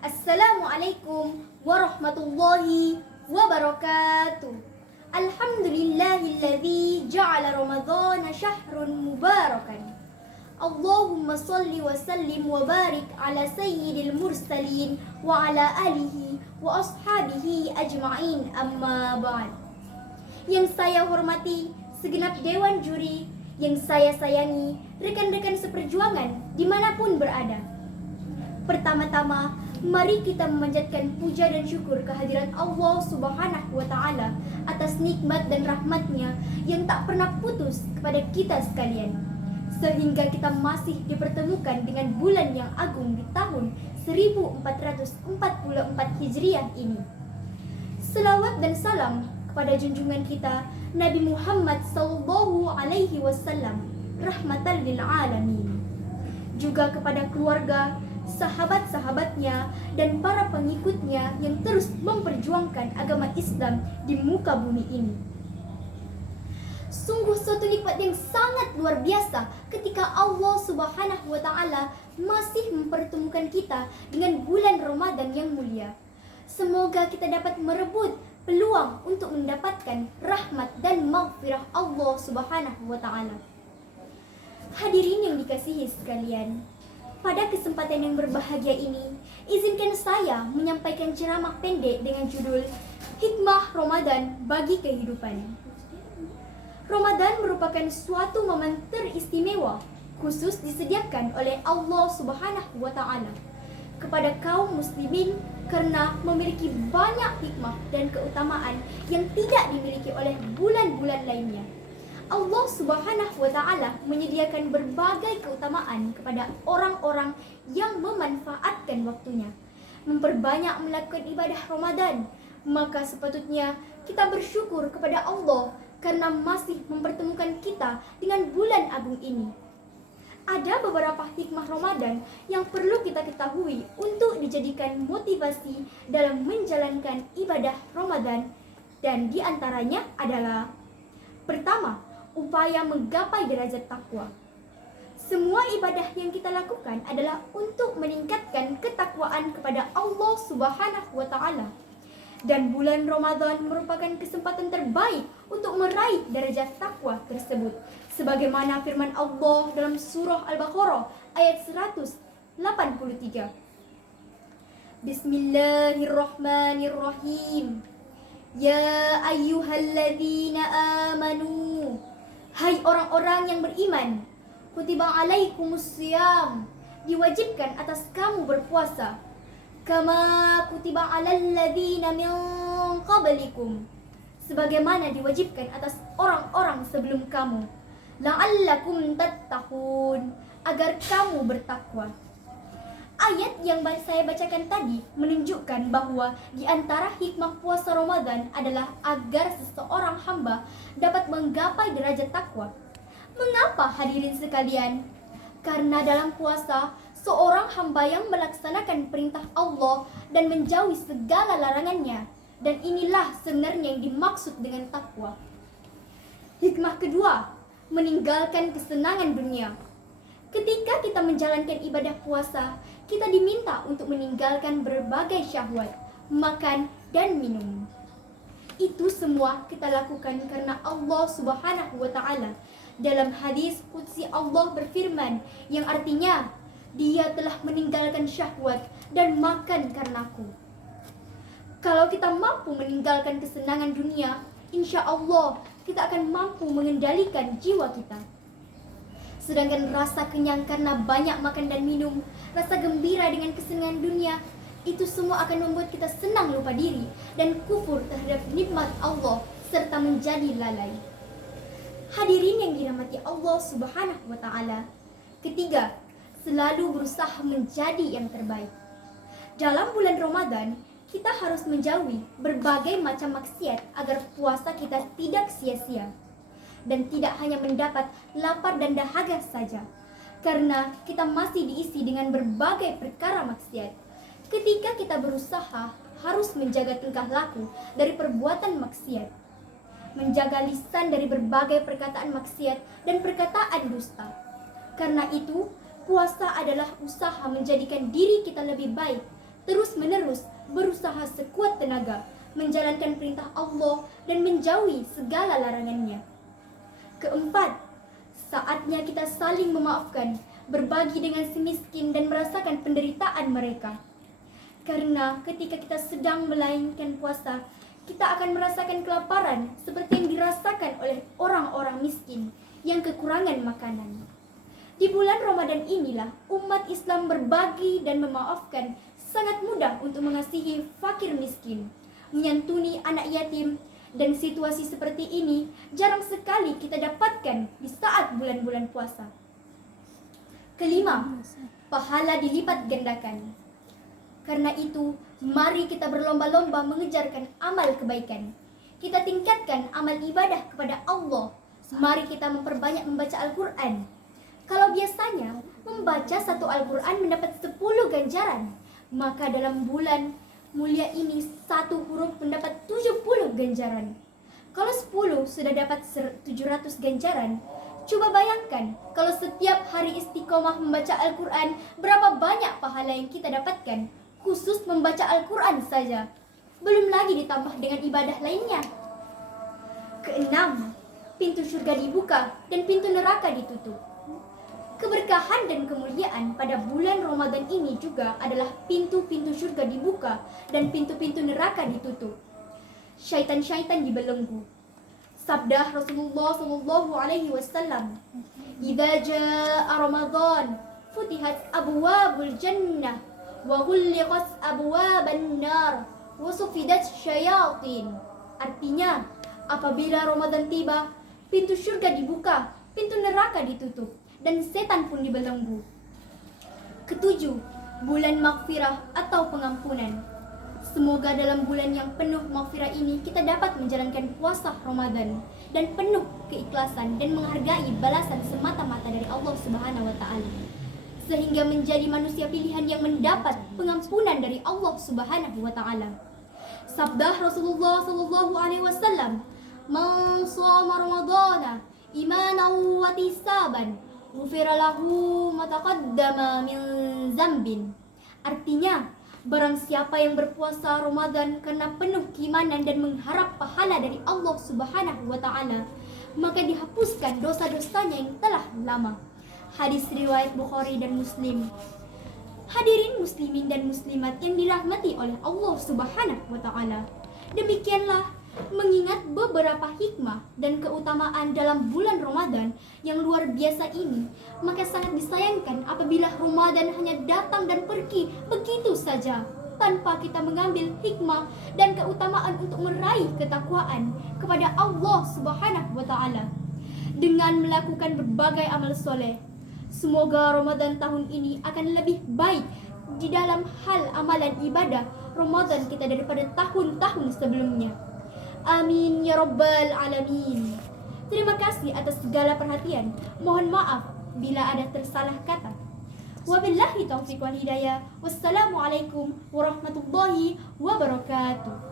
Assalamualaikum warahmatullahi wabarakatuh. Alhamdulillahilladzi ja'ala Ramadhana syahrun mubarakan. Allahumma salli wa sallim wa barik ala sayyidil mursalin wa ala alihi wa ashabihi ajma'in, amma ba'd. Yang saya hormati segenap dewan juri, yang saya sayangi rekan-rekan seperjuangan dimanapun berada. Pertama-tama, mari kita memanjatkan puja dan syukur kehadirat Allah Subhanahu wa Ta'ala atas nikmat dan rahmatnya yang tak pernah putus kepada kita sekalian, sehingga kita masih dipertemukan dengan bulan yang agung di tahun 1444 Hijriah ini. Selawat dan salam kepada junjungan kita Nabi Muhammad sallallahu alaihi wasallam, rahmatan lil alamin. Juga kepada keluarga, sahabat-sahabatnya, dan para pengikutnya yang terus memperjuangkan agama Islam di muka bumi ini. Sungguh suatu nikmat yang sangat luar biasa ketika Allah Subhanahu wa Ta'ala masih mempertemukan kita dengan bulan Ramadan yang mulia. Semoga kita dapat merebut peluang untuk mendapatkan rahmat dan maghfirah Allah Subhanahu wa Ta'ala. Hadirin yang dikasihi sekalian, pada kesempatan yang berbahagia ini, izinkan saya menyampaikan ceramah pendek dengan judul Hikmah Ramadan bagi Kehidupan. Ramadan merupakan suatu momen teristimewa khusus disediakan oleh Allah Subhanahu wa Ta'ala kepada kaum muslimin karena memiliki banyak hikmah dan keutamaan yang tidak dimiliki oleh bulan-bulan lainnya. Allah Subhanahu wa Ta'ala menyediakan berbagai keutamaan kepada orang-orang yang memanfaatkan waktunya, memperbanyak melakukan ibadah Ramadan. Maka sepatutnya kita bersyukur kepada Allah karena masih mempertemukan kita dengan bulan agung ini. Ada beberapa hikmah Ramadan yang perlu kita ketahui untuk dijadikan motivasi dalam menjalankan ibadah Ramadan, dan diantaranya adalah: pertama, upaya menggapai derajat takwa. Semua ibadah yang kita lakukan adalah untuk meningkatkan ketakwaan kepada Allah Subhanahu wa Ta'ala. Dan bulan Ramadan merupakan kesempatan terbaik untuk meraih derajat takwa tersebut. Sebagaimana firman Allah dalam surah Al-Baqarah ayat 183. Bismillahirrahmanirrahim. Ya ayyuhalladzina amanu, hai orang-orang yang beriman, kutiba alaikumusiyam, diwajibkan atas kamu berpuasa, kama kutiba alal ladzina min qablikum, sebagaimana diwajibkan atas orang-orang sebelum kamu, la'allakum tattaqun, agar kamu bertakwa. Ayat yang saya bacakan tadi menunjukkan bahwa di antara hikmah puasa Ramadan adalah agar seseorang hamba dapat menggapai derajat takwa. Mengapa, hadirin sekalian? Karena dalam puasa, seorang hamba yang melaksanakan perintah Allah dan menjauhi segala larangannya, dan inilah sebenarnya yang dimaksud dengan takwa. Hikmah kedua, meninggalkan kesenangan dunia. Ketika kita menjalankan ibadah puasa, kita diminta untuk meninggalkan berbagai syahwat, makan dan minum. Itu semua kita lakukan karena Allah Subhanahu wa Ta'ala. Dalam hadis qudsi Allah berfirman, yang artinya, Dia telah meninggalkan syahwat dan makan karenaku. Kalau kita mampu meninggalkan kesenangan dunia, insya Allah kita akan mampu mengendalikan jiwa kita. Sedangkan rasa kenyang karena banyak makan dan minum, rasa gembira dengan kesenangan dunia, itu semua akan membuat kita senang lupa diri dan kufur terhadap nikmat Allah serta menjadi lalai. Hadirin yang dirahmati Allah Subhanahu wa Ta'ala. Ketiga, selalu berusaha menjadi yang terbaik. Dalam bulan Ramadan, kita harus menjauhi berbagai macam maksiat agar puasa kita tidak sia-sia dan tidak hanya mendapat lapar dan dahaga saja, karena kita masih diisi dengan berbagai perkara maksiat. Ketika kita berusaha harus menjaga tingkah laku dari perbuatan maksiat, menjaga lisan dari berbagai perkataan maksiat dan perkataan dusta. Karena itu, puasa adalah usaha menjadikan diri kita lebih baik terus-menerus berusaha sekuat tenaga menjalankan perintah Allah dan menjauhi segala larangannya. Keempat, saatnya kita saling memaafkan, berbagi dengan si miskin dan merasakan penderitaan mereka. Karena ketika kita sedang melainkan puasa, kita akan merasakan kelaparan seperti yang dirasakan oleh orang-orang miskin yang kekurangan makanan. Di bulan Ramadan inilah umat Islam berbagi dan memaafkan sangat mudah untuk mengasihi fakir miskin, menyantuni anak yatim, dan situasi seperti ini jarang sekali kita dapatkan di saat bulan-bulan puasa. Kelima, pahala dilipat gandakan. Karena itu, mari kita berlomba-lomba mengejarkan amal kebaikan. Kita tingkatkan amal ibadah kepada Allah. Mari kita memperbanyak membaca Al-Quran. Kalau biasanya membaca satu Al-Quran mendapat 10 ganjaran, maka dalam bulan mulia ini satu huruf mendapat 70 ganjaran. Kalau 10 sudah dapat 700 ganjaran, coba bayangkan kalau setiap hari istiqomah membaca Al-Quran, berapa banyak pahala yang kita dapatkan khusus membaca Al-Quran saja. Belum lagi ditambah dengan ibadah lainnya. Keenam, pintu surga dibuka dan pintu neraka ditutup. Keberkahan dan kemuliaan pada bulan Ramadan ini juga adalah pintu-pintu surga dibuka dan pintu-pintu neraka ditutup. Syaitan-syaitan dibelenggu. Sabda Rasulullah SAW, "Idza jaa Ramadan, futihat abwabul jannah wa ghulliqat abwaban nar wa sufidat syayatin." Artinya, apabila Ramadan tiba, pintu surga dibuka, pintu neraka ditutup, dan setan pun dibelenggu. Ketujuh, bulan maghfirah atau pengampunan. Semoga dalam bulan yang penuh maghfirah ini kita dapat menjalankan puasa Ramadan dan penuh keikhlasan dan menghargai balasan semata-mata dari Allah Subhanahu wa taala, sehingga menjadi manusia pilihan yang mendapat pengampunan dari Allah Subhanahu wa taala. Sabda Rasulullah sallallahu alaihi wasallam, "Man shoma Ramadhana imanan wa ihtisaban, ghufira lahu ma taqaddama min dzambin." Artinya, barang siapa yang berpuasa Ramadan karena penuh keimanan dan mengharap pahala dari Allah Subhanahu wa taala, maka dihapuskan dosa-dosanya yang telah lama. Hadis riwayat Bukhari dan Muslim. Hadirin muslimin dan muslimat yang dirahmati oleh Allah Subhanahu wa taala. Demikianlah mengingat beberapa hikmah dan keutamaan dalam bulan Ramadan yang luar biasa ini, maka sangat disayangkan apabila Ramadan hanya datang dan pergi begitu saja tanpa kita mengambil hikmah dan keutamaan untuk meraih ketakwaan kepada Allah Subhanahu wa taala dengan melakukan berbagai amal soleh. Semoga Ramadan tahun ini akan lebih baik di dalam hal amalan ibadah Ramadan kita daripada tahun-tahun sebelumnya. Amin ya rabbal alamin. Terima kasih atas segala perhatian. Mohon maaf bila ada tersalah kata. Wabillahi taufiq wal hidayah. Wassalamualaikum warahmatullahi wabarakatuh.